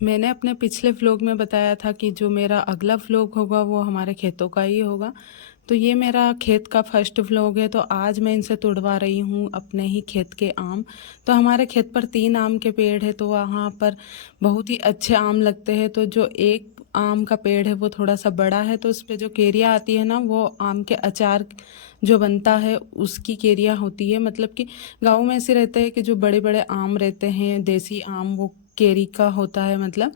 मैंने अपने पिछले व्लॉग में बताया था कि जो मेरा अगला व्लॉग होगा वो हमारे खेतों का ही होगा। तो ये मेरा खेत का फर्स्ट व्लॉग है। तो आज मैं इनसे तुड़वा रही हूँ अपने ही खेत के आम। तो हमारे खेत पर 3 आम के पेड़ है, तो वहाँ पर बहुत ही अच्छे आम लगते हैं। तो जो एक आम का पेड़ है वो थोड़ा सा बड़ा है, तो उस पर जो केरिया आती है ना, वो आम के अचार जो बनता है उसकी केरिया होती है। मतलब कि गाँव में ऐसे रहते हैं कि जो बड़े बड़े आम रहते हैं देसी आम, वो केरी का होता है मतलब।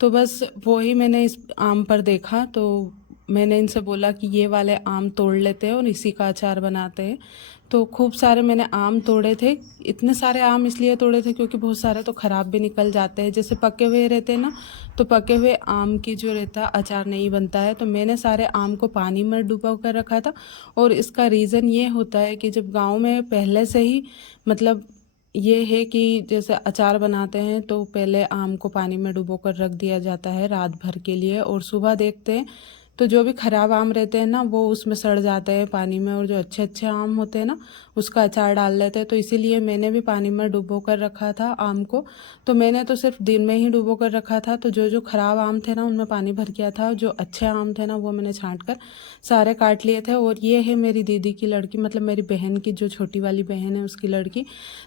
तो बस वो ही मैंने इस आम पर देखा, तो मैंने इनसे बोला कि ये वाले आम तोड़ लेते हैं और इसी का अचार बनाते हैं। तो खूब सारे मैंने आम तोड़े थे। इतने सारे आम इसलिए तोड़े थे क्योंकि बहुत सारे तो ख़राब भी निकल जाते हैं, जैसे पके हुए रहते हैं ना, तो पके हुए आम की जो रहता है अचार नहीं बनता है। तो मैंने सारे आम को पानी में डुबो कर रखा था। और इसका रीज़न ये होता है कि जब गाँव में पहले से ही मतलब ये है कि जैसे अचार बनाते हैं तो पहले आम को पानी में डुबो कर रख दिया जाता है रात भर के लिए, और सुबह देखते हैं तो जो भी ख़राब आम रहते हैं ना वो उसमें सड़ जाते हैं पानी में, और जो अच्छे अच्छे आम होते हैं ना उसका अचार डाल लेते हैं। तो इसीलिए मैंने भी पानी में डुबो कर रखा था आम को। तो मैंने तो सिर्फ दिन में ही डुबो कर रखा था। तो जो जो ख़राब आम थे ना उनमें पानी भर गया था, जो अच्छे आम थे ना वो मैंने छांट कर सारे काट लिए थे। और ये है मेरी दीदी की लड़की, मतलब मेरी बहन की, जो छोटी वाली बहन है उसकी लड़की।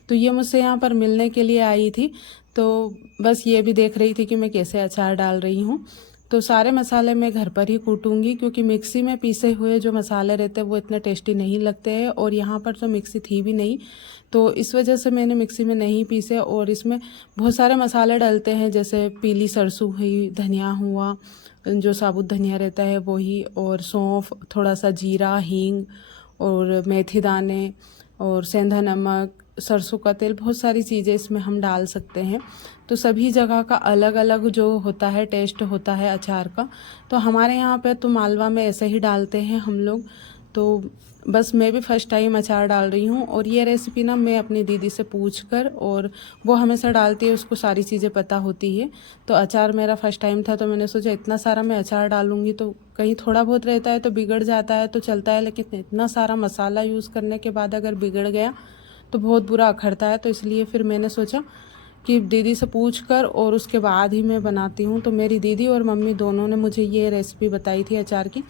तो ये मुझसे यहाँ पर मिलने के लिए आई थी। तो बस ये भी देख रही थी कि मैं कैसे अचार डाल रही हूँ। तो सारे मसाले मैं घर पर ही कूटूंगी, क्योंकि मिक्सी में पीसे हुए जो मसाले रहते हैं वो इतने टेस्टी नहीं लगते हैं, और यहाँ पर तो मिक्सी थी भी नहीं। तो इस वजह से मैंने मिक्सी में नहीं पीसे। और इसमें बहुत सारे मसाले डलते हैं, जैसे पीली सरसों हुई, धनिया हुआ, जो साबुत धनिया रहता है वो ही, और सौंफ, थोड़ा सा जीरा, हींग, और मेथी दाने, और सेंधा नमक, सरसों का तेल, बहुत सारी चीज़ें इसमें हम डाल सकते हैं। तो सभी जगह का अलग अलग जो होता है टेस्ट होता है अचार का। तो हमारे यहाँ पे तो मालवा में ऐसे ही डालते हैं हम लोग। तो बस मैं भी फर्स्ट टाइम अचार डाल रही हूँ। और ये रेसिपी ना मैं अपनी दीदी से पूछ कर, और वो हमेशा डालती है, उसको सारी चीज़ें पता होती है। तो अचार मेरा फर्स्ट टाइम था, तो मैंने सोचा इतना सारा मैं अचार डालूँगी तो कहीं थोड़ा बहुत रहता है तो बिगड़ जाता है तो चलता है, लेकिन इतना सारा मसाला यूज़ करने के बाद अगर बिगड़ गया तो बहुत बुरा अखरता है। तो इसलिए फिर मैंने सोचा कि दीदी से पूछ कर और उसके बाद ही मैं बनाती हूँ। तो मेरी दीदी और मम्मी दोनों ने मुझे ये रेसिपी बताई थी अचार की।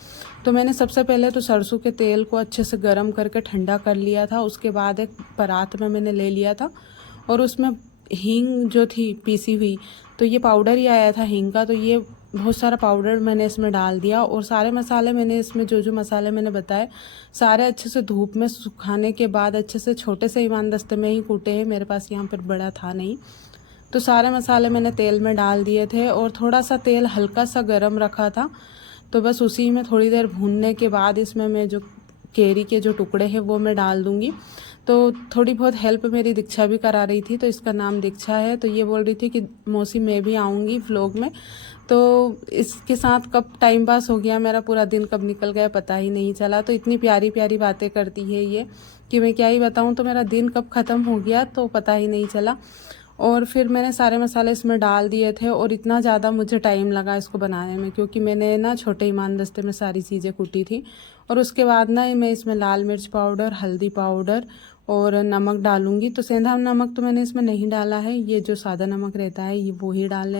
तो मैंने सबसे पहले तो सरसों के तेल को अच्छे से गर्म करके ठंडा कर लिया था। उसके बाद एक परात में मैंने ले लिया था, और उसमें हींग जो थी पीसी हुई, तो ये पाउडर ही आया था हींग का, तो ये बहुत सारा पाउडर मैंने इसमें डाल दिया। और सारे मसाले मैंने इसमें जो जो मसाले मैंने बताए सारे अच्छे से धूप में सुखाने के बाद अच्छे से छोटे से ईमान दस्ते में ही कूटे हैं, मेरे पास यहाँ पर बड़ा था नहीं। तो सारे मसाले मैंने तेल में डाल दिए थे, और थोड़ा सा तेल हल्का सा गरम रखा था। तो बस उसी में थोड़ी देर भूनने के बाद इसमें मैं जो केरी के जो टुकड़े हैं वो मैं डाल दूँगी। तो थोड़ी बहुत हेल्प मेरी दीक्षा भी करा रही थी, तो इसका नाम दीक्षा है। तो ये बोल रही थी कि मौसी मैं भी आऊँगी व्लॉग में। तो इसके साथ कब टाइम पास हो गया मेरा, पूरा दिन कब निकल गया पता ही नहीं चला। तो इतनी प्यारी प्यारी बातें करती है ये कि मैं क्या ही बताऊँ। तो मेरा दिन कब ख़त्म हो गया तो पता ही नहीं चला। और फिर मैंने सारे मसाले इसमें डाल दिए थे, और इतना ज़्यादा मुझे टाइम लगा इसको बनाने में, क्योंकि मैंने ना छोटे ईमान दस्ते में सारी चीज़ें कूटी थी। और उसके बाद ना मैं इसमें लाल मिर्च पाउडर, हल्दी पाउडर और नमक डालूँगी। तो सेंधा नमक तो मैंने इसमें नहीं डाला है, ये जो सादा नमक रहता है ये वो ही डाल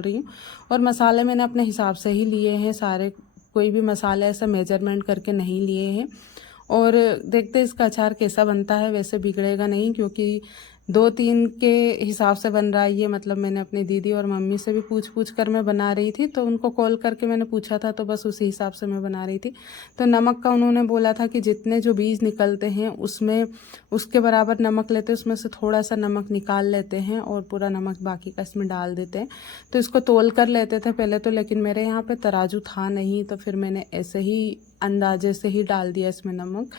रही हूँ। और मसाले मैंने अपने हिसाब से ही लिए हैं सारे, कोई भी मसाले ऐसा मेजरमेंट करके नहीं लिए हैं। और देखते इसका अचार कैसा बनता है, वैसे बिगड़ेगा नहीं, क्योंकि 2-3 के हिसाब से बन रहा है ये। मतलब मैंने अपनी दीदी और मम्मी से भी पूछ पूछ कर मैं बना रही थी, तो उनको कॉल करके मैंने पूछा था, तो बस उसी हिसाब से मैं बना रही थी। तो नमक का उन्होंने बोला था कि जितने जो बीज निकलते हैं उसमें उसके बराबर नमक लेते हैं, उसमें से थोड़ा सा नमक निकाल लेते हैं और पूरा नमक बाकी का इसमें डाल देते हैं। तो इसको तोल कर लेते थे पहले तो, लेकिन मेरे यहाँ पे तराजू था नहीं, तो फिर मैंने ऐसे ही अंदाजे से ही डाल दिया इसमें नमक।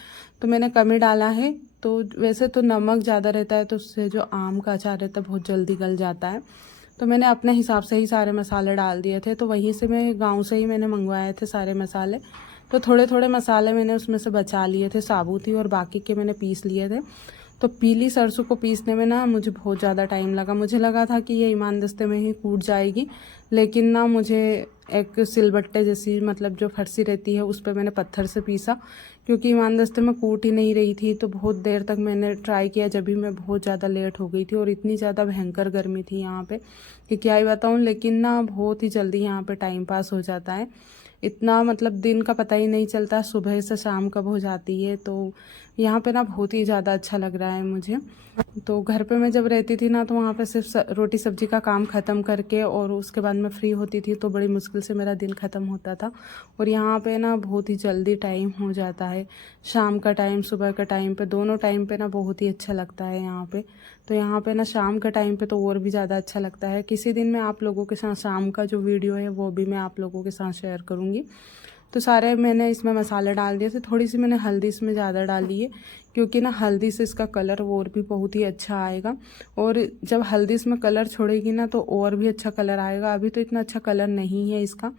तो मैंने कम ही डाला है। तो वैसे तो नमक ज़्यादा रहता है तो उससे जो आम का अचार रहता है बहुत जल्दी गल जाता है। तो मैंने अपने हिसाब से ही सारे मसाले डाल दिए थे। तो वहीं से मैं गांव से ही मैंने मंगवाए थे सारे मसाले। तो थोड़े थोड़े मसाले मैंने उसमें से बचा लिए थे साबुत ही, और बाकी के मैंने पीस लिए थे। तो पीली सरसों को पीसने में ना मुझे बहुत ज़्यादा टाइम लगा। मुझे लगा था कि ये ईमानदस्ते में ही कूट जाएगी, लेकिन ना मुझे एक सिलबट्टे जैसी मतलब जो फरसी रहती है उस पर मैंने पत्थर से पीसा, क्योंकि ईमानदस्ते में कूट ही नहीं रही थी। तो बहुत देर तक मैंने ट्राई किया, जब भी मैं बहुत ज़्यादा लेट हो गई थी और इतनी ज़्यादा भयंकर गर्मी थी यहाँ पे कि क्या ही बताऊँ। लेकिन ना बहुत ही जल्दी यहाँ पे टाइम पास हो जाता है। इतना मतलब दिन का पता ही नहीं चलता, सुबह से शाम कब हो जाती है। तो यहाँ पे ना बहुत ही ज़्यादा अच्छा लग रहा है मुझे। तो घर पे मैं जब रहती थी ना, तो वहाँ पे सिर्फ रोटी सब्जी का काम ख़त्म करके और उसके बाद मैं फ्री होती थी, तो बड़ी मुश्किल से मेरा दिन ख़त्म होता था। और यहाँ पे ना बहुत ही जल्दी टाइम हो जाता है, शाम का टाइम सुबह का टाइम पे, दोनों टाइम पे ना बहुत ही अच्छा लगता है यहाँ पे। तो यहाँ पे ना शाम का टाइम पे तो और भी ज़्यादा अच्छा लगता है। किसी दिन मैं आप लोगों के साथ शाम का जो वीडियो है वो भी मैं आप लोगों के साथ शेयर करूँगी। तो सारे मैंने इसमें मसाले डाल दिए थे, थोड़ी सी मैंने हल्दी इसमें ज़्यादा डाली है, क्योंकि ना हल्दी से इसका कलर और भी बहुत ही अच्छा आएगा। और जब हल्दी इसमें कलर छोड़ेगी ना तो और भी अच्छा कलर आएगा। अभी तो इतना अच्छा कलर नहीं है इसका।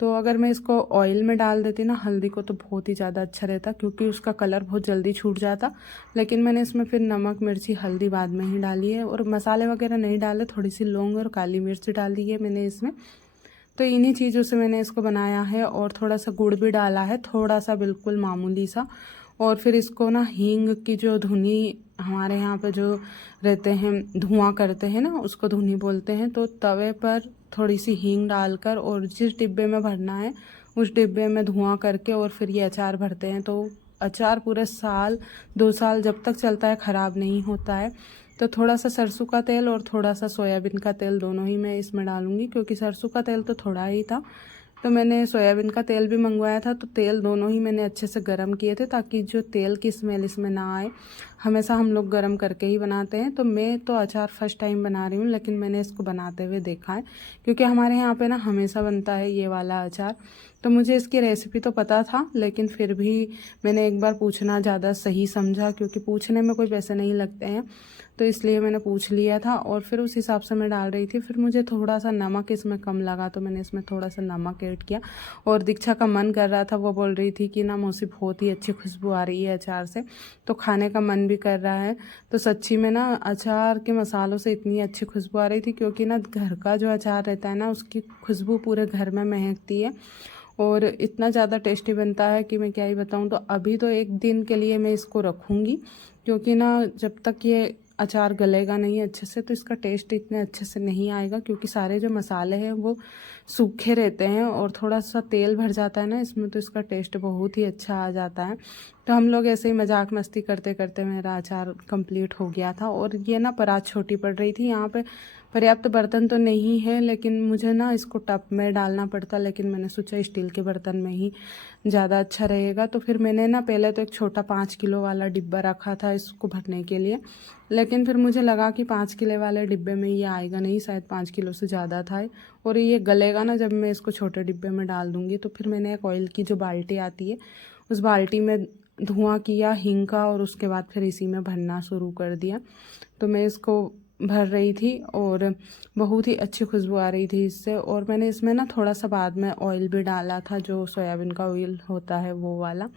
तो अगर मैं इसको ऑयल में डाल देती ना हल्दी को, तो बहुत ही ज़्यादा अच्छा रहता, क्योंकि उसका कलर बहुत जल्दी छूट जाता। लेकिन मैंने इसमें फिर नमक मिर्ची हल्दी बाद में ही डाली है, और मसाले वगैरह नहीं डाले, थोड़ी सी लौंग और काली मिर्च डाल दी है मैंने इसमें। तो इन्हीं चीज़ों से मैंने इसको बनाया है। और थोड़ा सा गुड़ भी डाला है, थोड़ा सा बिल्कुल मामूली सा। और फिर इसको ना हींग की जो धुनी हमारे यहाँ पे जो रहते हैं धुआं करते हैं ना, उसको धुनी बोलते हैं। तो तवे पर थोड़ी सी हींग डालकर और जिस डिब्बे में भरना है उस डिब्बे में धुआं करके और फिर ये अचार भरते हैं। तो अचार पूरे साल 2 साल जब तक चलता है, ख़राब नहीं होता है। तो थोड़ा सा सरसों का तेल और थोड़ा सा सोयाबीन का तेल दोनों ही मैं इसमें डालूंगी, क्योंकि सरसों का तेल तो थोड़ा ही था। तो मैंने सोयाबीन का तेल भी मंगवाया था। तो तेल दोनों ही मैंने अच्छे से गर्म किए थे, ताकि जो तेल की स्मेल इसमें ना आए। हमेशा हम लोग गर्म करके ही बनाते हैं। तो मैं तो अचार फर्स्ट टाइम बना रही हूँ, लेकिन मैंने इसको बनाते हुए देखा है, क्योंकि हमारे यहाँ पे ना हमेशा बनता है ये वाला अचार। तो मुझे इसकी रेसिपी तो पता था, लेकिन फिर भी मैंने एक बार पूछना ज़्यादा सही समझा, क्योंकि पूछने में कोई पैसे नहीं लगते हैं। तो इसलिए मैंने पूछ लिया था और फिर उस हिसाब से मैं डाल रही थी। फिर मुझे थोड़ा सा नमक इसमें कम लगा, तो मैंने इसमें थोड़ा सा नमक ऐड किया। और दीक्षा का मन कर रहा था, वो बोल रही थी कि ना मौसी बहुत ही अच्छी खुशबू आ रही है अचार से, तो खाने का मन भी कर रहा है। तो सच्ची में ना अचार के मसालों से इतनी अच्छी खुशबू आ रही थी, क्योंकि ना घर का जो अचार रहता है ना, उसकी खुशबू पूरे घर में महकती है और इतना ज़्यादा टेस्टी बनता है कि मैं क्या ही बताऊँ। तो अभी तो एक दिन के लिए मैं इसको रखूँगी, क्योंकि ना जब तक ये अचार गलेगा नहीं अच्छे से, तो इसका टेस्ट इतने अच्छे से नहीं आएगा, क्योंकि सारे जो मसाले हैं वो सूखे रहते हैं और थोड़ा सा तेल भर जाता है ना इसमें, तो इसका टेस्ट बहुत ही अच्छा आ जाता है। तो हम लोग ऐसे ही मजाक मस्ती करते करते मेरा अचार कंप्लीट हो गया था। और ये ना परात छोटी पड़ रही थी, यहाँ पे पर्याप्त बर्तन तो नहीं है, लेकिन मुझे ना इसको टब में डालना पड़ता, लेकिन मैंने सोचा स्टील के बर्तन में ही ज़्यादा अच्छा रहेगा। तो फिर मैंने ना पहले तो एक छोटा 5 किलो वाला डिब्बा रखा था इसको भरने के लिए, लेकिन फिर मुझे लगा कि 5 किलो वाले डिब्बे में ये आएगा नहीं, शायद 5 किलो से ज़्यादा था और ये गलेगा ना जब मैं इसको छोटे डिब्बे में डाल दूँगी। तो फिर मैंने एक ऑयल की जो बाल्टी आती है उस बाल्टी में धुआं किया हींग का, और उसके बाद फिर इसी में भरना शुरू कर दिया। तो मैं इसको भर रही थी और बहुत ही अच्छी खुशबू आ रही थी इससे। और मैंने इसमें ना थोड़ा सा बाद में ऑयल भी डाला था, जो सोयाबीन का ऑयल होता है वो वाला।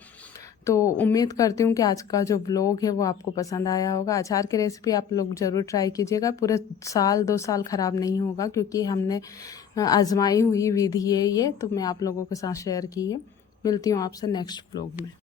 तो उम्मीद करती हूँ कि आज का जो ब्लॉग है वो आपको पसंद आया होगा। अचार की रेसिपी आप लोग ज़रूर ट्राई कीजिएगा, पूरे साल 2 साल ख़राब नहीं होगा, क्योंकि हमने आजमाई हुई विधि है ये, तो मैं आप लोगों के साथ शेयर की है। मिलती हूँ आपसे नेक्स्ट ब्लॉग में।